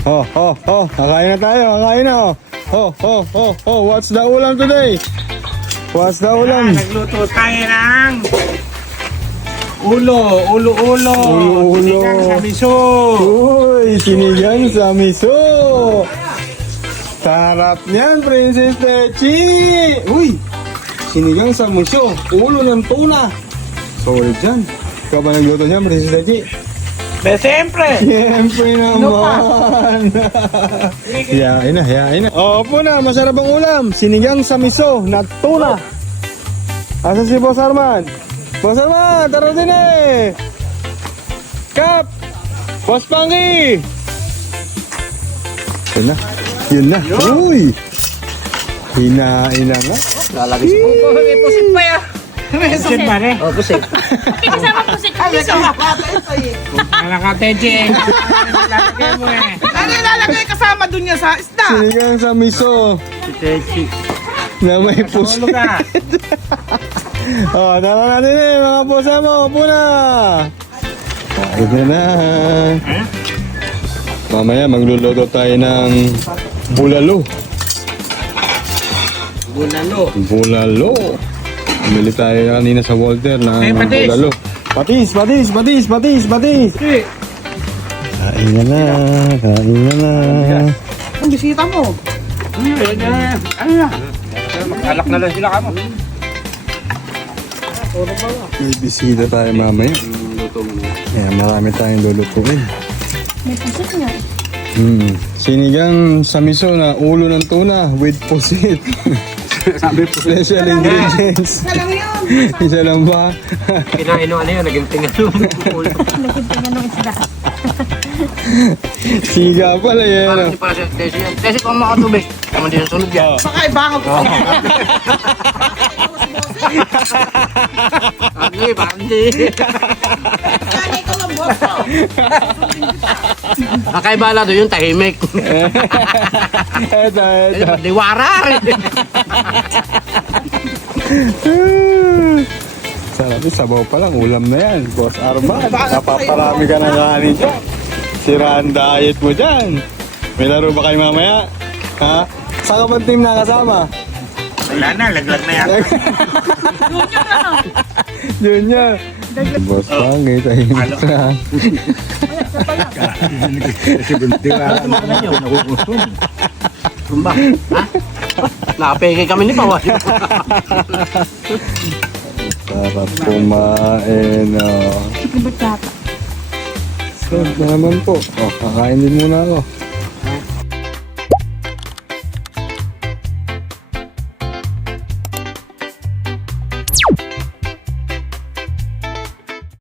Kakain na tayo, kakain na. What's the ulam today? What's the ulam? Nagluto tayo ng ulo. Sinigang sa miso. Uy, sinigang sa miso. Sarap niyan, Princess Pechi. Uy, sinigang sa miso. Ulo ng tuna. Solid dyan. Ikaw ba nagluto niyan, Princess Pechi? Siyempre. Siyempre naman. Yain na. Opo na, masarap ang ulam. Sinigang sa miso na tuna. Asa si Boss Arman? Boss Arman, tara din eh. Kap! Boss Pangi! Yun na. Uy! Hinain na nga. Lalagay sa May pusit pa ya. Pusit pa rin. Oh, pusit. Kasama po si Kiso. Malakateche. Lalagay mo eh. Ano ilalagay kasama dun niya sa isda? Sinigang sa miso Techi. na may pusit. Tulog ka. Tara natin eh, mga pusa mo. Upo na. Kain na. Mamaya magluluto tayo ng bulalo. Bulalo. Bumili tayo kanina sa Walter ng patis. bulalo. Patis. Kain na. Ang bisita mo. Ano na? Alak na lang sila kamo. May bisita tayo mamaya. Kaya marami tayong lulutuin. May pusit niya. Sinigang sa miso na ulo ng tuna with pusit. Special ingredients. Isa lang ba? Kinain ano yun, naging tinga ulo. Nagkitingan ng isda. Siga pala yan. Parang hindi pala siya, Techi yan. Techi, kung makatubig. Naman din ang sunog yan. Baka ibangaw ko. Bandi. Kanay ko ng boso. Nakaibala doon yung tahimik. Eto. Diwara rin. Sarap yung sabaw pa lang. Ulam na yan. Boss Arman. Napaparami ka ng kanin dyan. Sira ang diet mo dyan. May laro ba kayo mamaya? Ha? Saan ka bang team nakasama? Wala na, laglag na yata. Junior. Boss Pangi, tahimik na. Tumba. Ha? Nakapeke kami ni Pawas. Sarap kumain. Libat yata. Sarap na naman po. Kakain din muna ako.